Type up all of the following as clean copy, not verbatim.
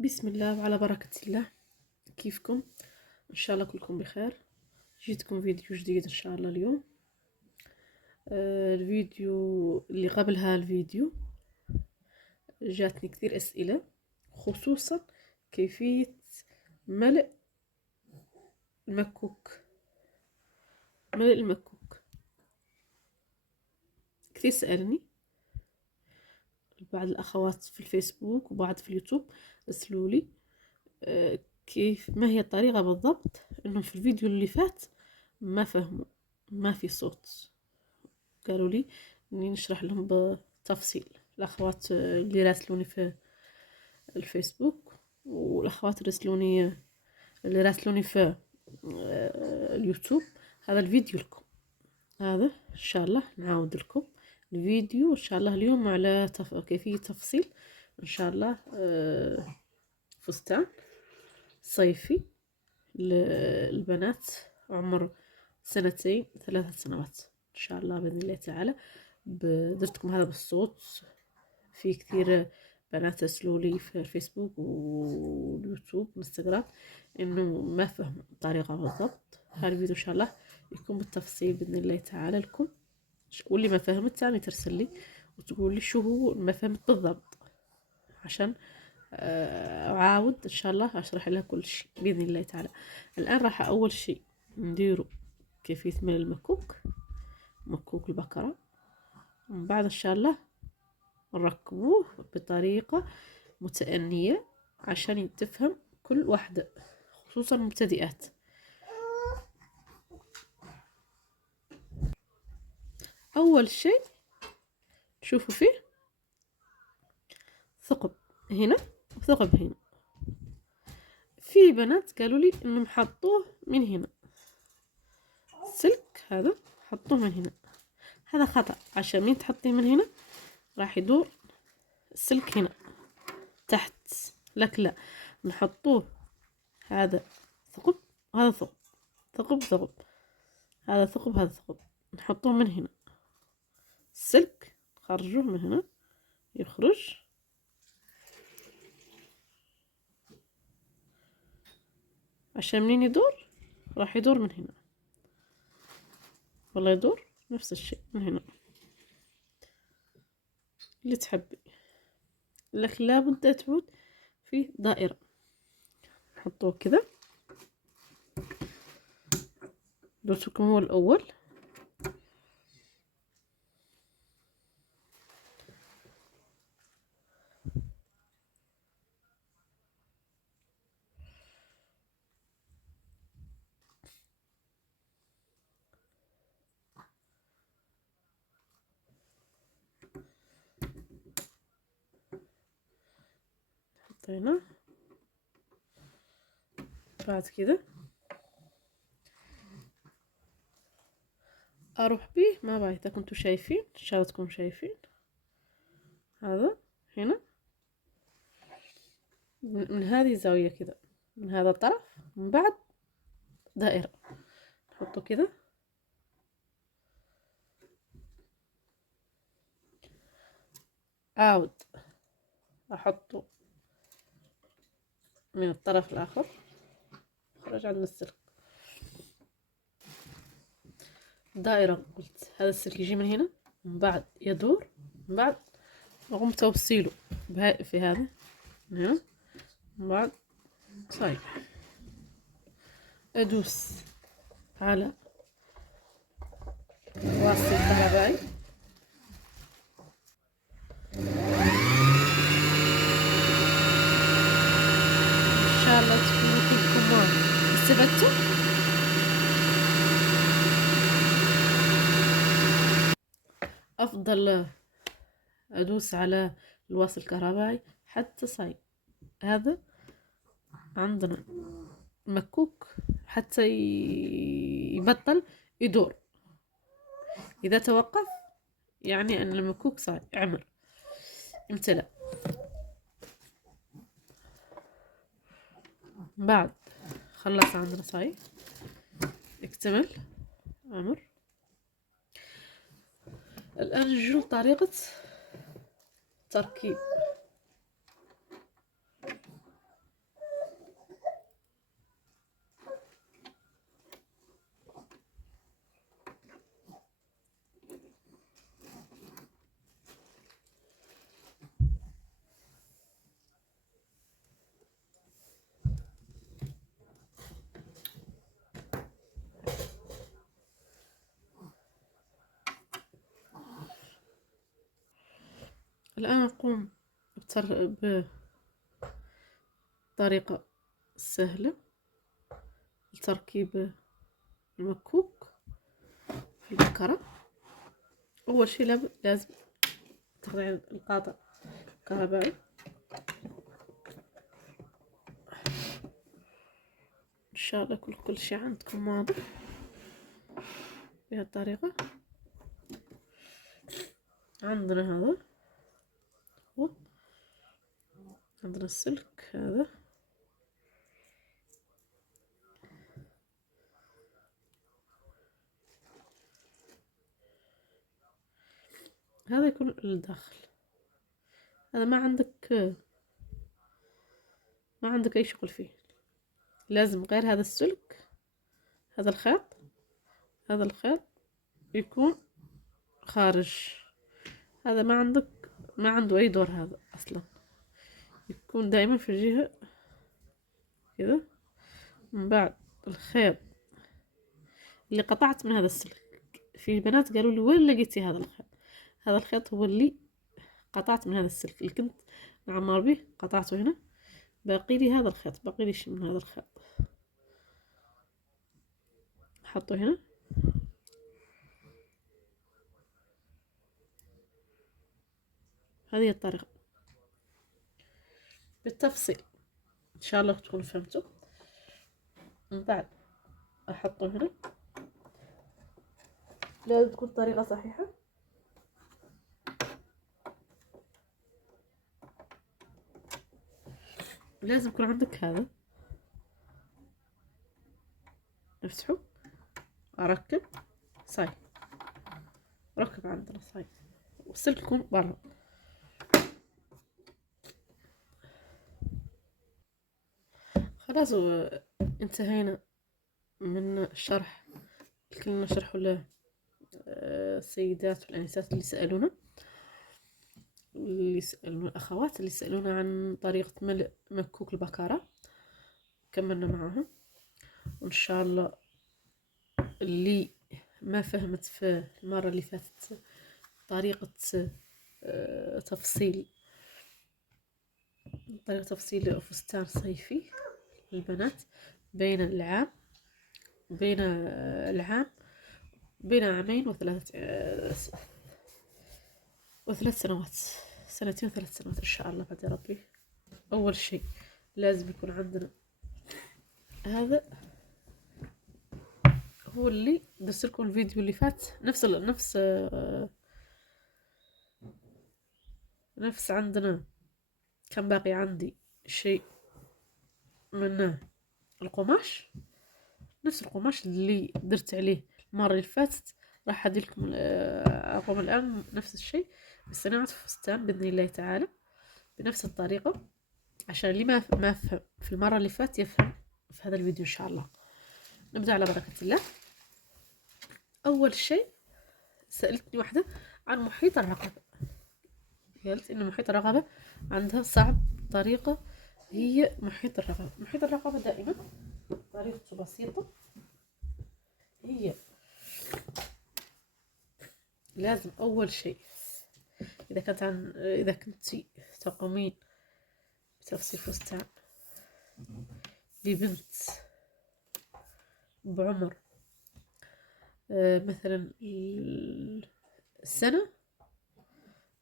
بسم الله وعلى بركة الله. كيفكم؟ إن شاء الله كلكم بخير. جيتكم فيديو جديد إن شاء الله اليوم. الفيديو اللي قبل الفيديو جاتني كثير أسئلة، خصوصا كيفية ملء المكوك. كثير سألني بعض الأخوات في الفيسبوك وبعض في اليوتيوب، أسألوا لي كيف، ما هي الطريقة بالضبط، إنهم في الفيديو اللي فات ما فهموا، ما في صوت. قالوا لي اني نشرح لهم بالتفصيل، الاخوات اللي راسلوني في الفيسبوك والاخوات اللي راسلوني في اليوتيوب. هذا الفيديو لكم، هذا ان شاء الله نعاود لكم الفيديو ان شاء الله اليوم على كيفية تفصيل ان شاء الله فستان صيفي للبنات عمر 2 3 سنوات ان شاء الله باذن الله تعالى. درتكم هذا بالصوت. في كثير بنات اسألوا لي في الفيسبوك واليوتيوب والانستغرام انه ما فهموا الطريقة بالضبط. هذا الفيديو ان شاء الله يكون بالتفصيل باذن الله تعالى لكم. واللي ما فهمت ثاني ترسل لي وتقول لي شو هو ما فهمت بالضبط، عشان اعاود ان شاء الله اشرح لها كل شيء باذن الله تعالى. الان راح اول شيء نديرو كيفية ملء مكوك البقرة، ومن بعد ان شاء الله نركبوه بطريقة متأنية عشان تفهم كل واحدة، خصوصا المبتدئات. اول شيء تشوفوا فيه ثقب هنا وثقب هنا. في بنات قالوا لي انهم حطوه من هنا، السلك هذا حطوه من هنا. هذا خطأ، عشان مين تحطيه من هنا راح يدور السلك هنا تحت. لك لا، نحطوه هذا ثقب وهذا ثقب، ثقب ثقب، هذا ثقب هذا ثقب، نحطوه من هنا. السلك خرجوه من هنا، يخرج عشان منين يدور راح يدور من هنا، والله يدور نفس الشيء من هنا اللي تحبي. لكن لابد تعود في دائرة. نحطوه كذا. درتكم هو الأول، حطينا. بعد كذا اروح بيه ما بعرف اذا كنتوا شايفين، ان شاء الله تكونوا شايفين. هذا هنا من هذه الزاوية كذا، من هذا الطرف، من بعد دائرة نحطه كذا. عاود احطه من الطرف الاخر، خرج عن السلك. دائرة قلت هذا السلك يجي من هنا، من بعد يدور، من بعد نقوم توصيله في هذا من هنا، من بعد صاير ادوس على واصل الكهربائي. ان شاء الله تكونوا كلكم استفدتوا. افضل ادوس على الواصل الكهربائي حتى صاير هذا عندنا مكوك حتى يبطل يدور. اذا توقف يعني ان المكوك صار عمر امتلأ. بعد خلص عندنا صاير اكتمل عمر. الآن نجو طريقة تركيب. الآن أقوم بطريقة سهلة لتركيب المكوك في البكرة. أول شي لازم تاخدين القاطع الكهربائي، إن شاء الله كل شي عندكم واضح بهذه الطريقة. عندنا هذا هو، عندنا السلك هذا، هذا يكون الداخل. هذا ما عندك أي شغل فيه، لازم غير هذا السلك، هذا الخيط يكون خارج. هذا ما عنده أي دور، هذا أصلا يكون دائما في الجهة كذا. من بعد الخيط اللي قطعت من هذا السلك، في بنات قالوا لي وين لقيتي هذا الخيط؟ هذا الخيط هو اللي قطعت من هذا السلك اللي كنت معمر به، قطعته هنا. باقي لي هذا الخيط، باقي لي شيء من هذا الخيط، حطه هنا. هذه الطريقة بالتفصيل، ان شاء الله تكونوا فهمتوا. من بعد احطه هنا، لازم تكون طريقة صحيحة. لازم يكون عندك هذا، نفتحه، اركب صاي، ركب عندنا صاي، والسلك يكون برا. خلاص انتهينا من الشرح اللي كنا نشرحه للسيدات والانسات اللي سألونا، الأخوات اللي سألونا عن طريقة ملء مكوك البكرة. كملنا معاهم، وإن شاء الله اللي ما فهمت في المرة اللي فاتت طريقة تفصيل فستان صيفي للبنات بين عامين وثلاث سنوات، سنتين وثلاث سنوات إن شاء الله بعد ربي. أول شيء لازم يكون عندنا هذا، هو اللي درت لكم الفيديو اللي فات، نفس عندنا. كان باقي عندي شيء من القماش، نفس القماش اللي درت عليه المرة اللي فاتت، راح اديلكم اقوم الان نفس الشيء بصناعة فستان باذن الله تعالى بنفس الطريقة، عشان اللي ما فهم في المرة اللي فات يفهم في هذا الفيديو ان شاء الله. نبدأ على بركة الله. اول شيء سألتني واحدة عن محيط الرقبة، قالت ان محيط الرقبة عندها صعب طريقة، هي محيط الرقبة دائما طريقته بسيطة. هي لازم أول شيء إذا كنت تقومين بتفصيل فستان لبنت بعمر مثلا السنة،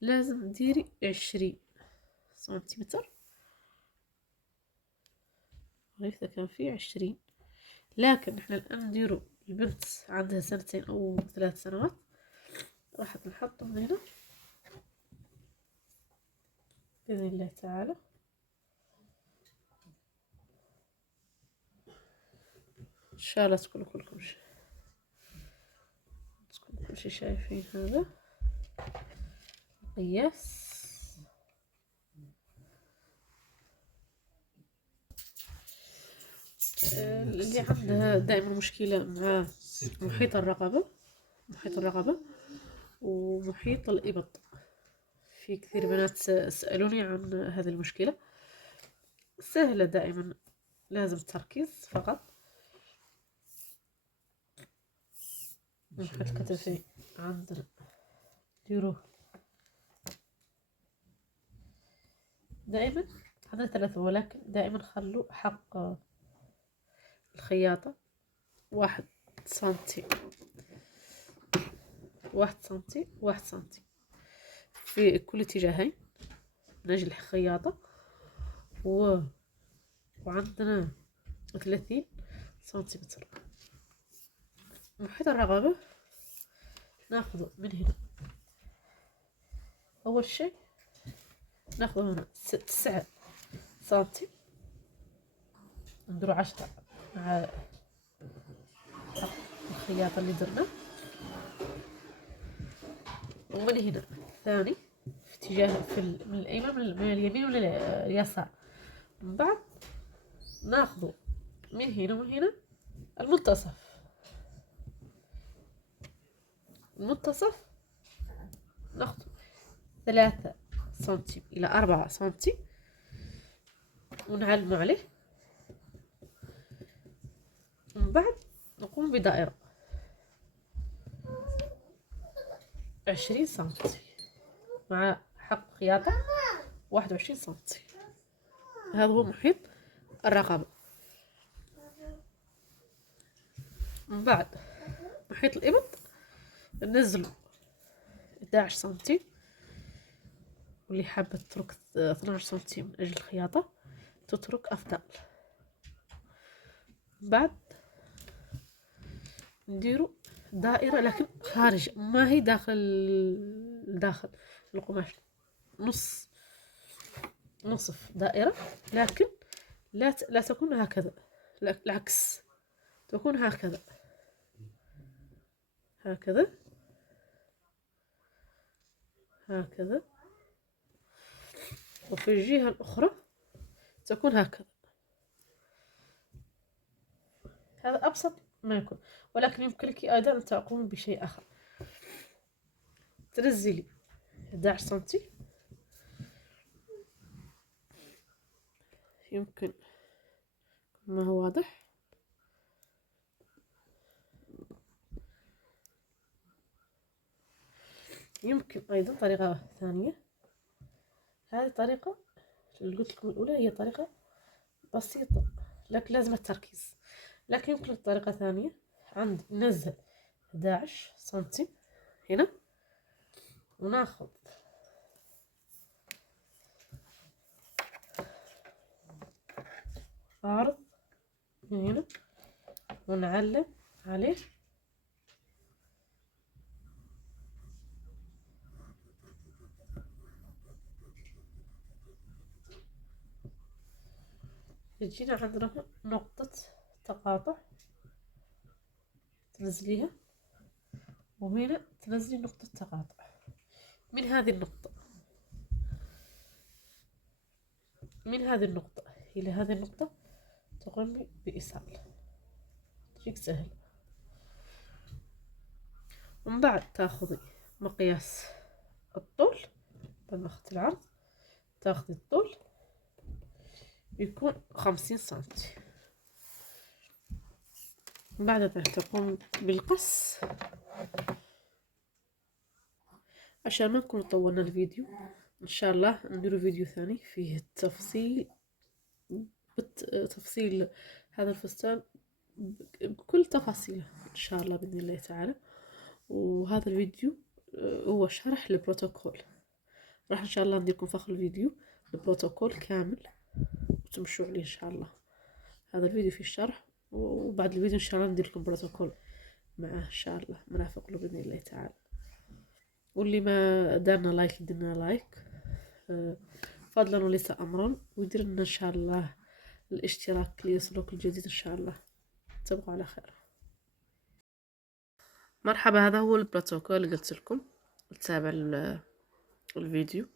لازم تديري 20 سنتيمتر. إذا كان فيه 20، لكن احنا الآن نديرو البنت عندها سنتين أو 3 سنوات، راح نحطهم هنا بإذن الله تعالى. إن شاء الله تكونوا كلكم كل شي شايفين. هذا قياس. اللي عندها دائما مشكلة مع محيط الرقبة ومحيط الإبط، في كثير بنات سألوني عن هذه المشكلة. سهلة دائما، لازم تركيز فقط. محيط الكتفين عندنا ديروه دائما عندنا 3، ولكن دائما خلوا حق الخياطة 1 سنتي، 1 سنتي، 1 سنتي في كل اتجاهين من أجل الخياطة. وعندنا 30 سنتيمتر. محيط الرقبة ناخذ من هنا، أول شيء ناخذ هنا 9 سنتي، نديرو 10 مع الخياطة اللي درنا. ومن هنا ثاني في اتجاه من الأيمن من اليمين واليسار. من بعد ناخذ من هنا ومن هنا المنتصف ناخذ 3 سنتي إلى 4 سنتي ونعلم عليه. من بعد نقوم بدائرة 20 سنتي مع حق خياطة 21 سنتي. هذا هو محيط الرقبة. من بعد محيط الإبط ننزل 11 سنتي، واللي حابة تترك 12 سنتي من أجل الخياطة تترك أفضل. بعد نديرو دائرة لكن خارج، ما هي داخل القماش، نصف دائرة، لكن لا تكون هكذا، لا العكس، تكون هكذا هكذا هكذا، وفي الجهة الأخرى تكون هكذا. هذا أبسط ما يكون، ولكن يمكنك أيضا أن تقوم بشيء آخر. تنزلي 11 سنتي، يمكن ما هو واضح، يمكن أيضا طريقة ثانية. هذه الطريقة اللي قلت لكم الأولى هي طريقة بسيطة لكن لازم التركيز. لكن يمكن طريقة ثانية، عند ننزل 11 سنتي هنا وناخذ عرض من هنا ونعلم عليه يجينا عندنا نقطة تقاطع تنزليها، وهنا تنزلي نقطة تقاطع من هذه النقطة إلى هذه النقطة، تقومي بإيصال، شيء سهل. ومن بعد تاخذي مقياس الطول، بعد ما اخذتي العرض تاخذي الطول يكون 50 سنتي. بعد ذلك تقوم بالقص. عشان ما نكون طولنا الفيديو، ان شاء الله نديرو فيديو ثاني فيه تفصيل هذا الفستان بكل تفاصيله ان شاء الله باذن الله تعالى. وهذا الفيديو هو شرح للبروتوكول، راح ان شاء الله نديركم في اخر الفيديو البروتوكول كامل وتمشوا عليه ان شاء الله. هذا الفيديو فيه الشرح، وبعد الفيديو ان شاء الله ندير لكم بروتوكول معه ان شاء الله مرافق له باذن الله تعالى. واللي ما دارنا لايك يدينا لايك فضلا وليس امرا، ويدير لنا ان شاء الله الاشتراك ليصلك الجديد ان شاء الله. تبقوا على خير. مرحبا، هذا هو البروتوكول اللي قلت لكم، تتابع الفيديو.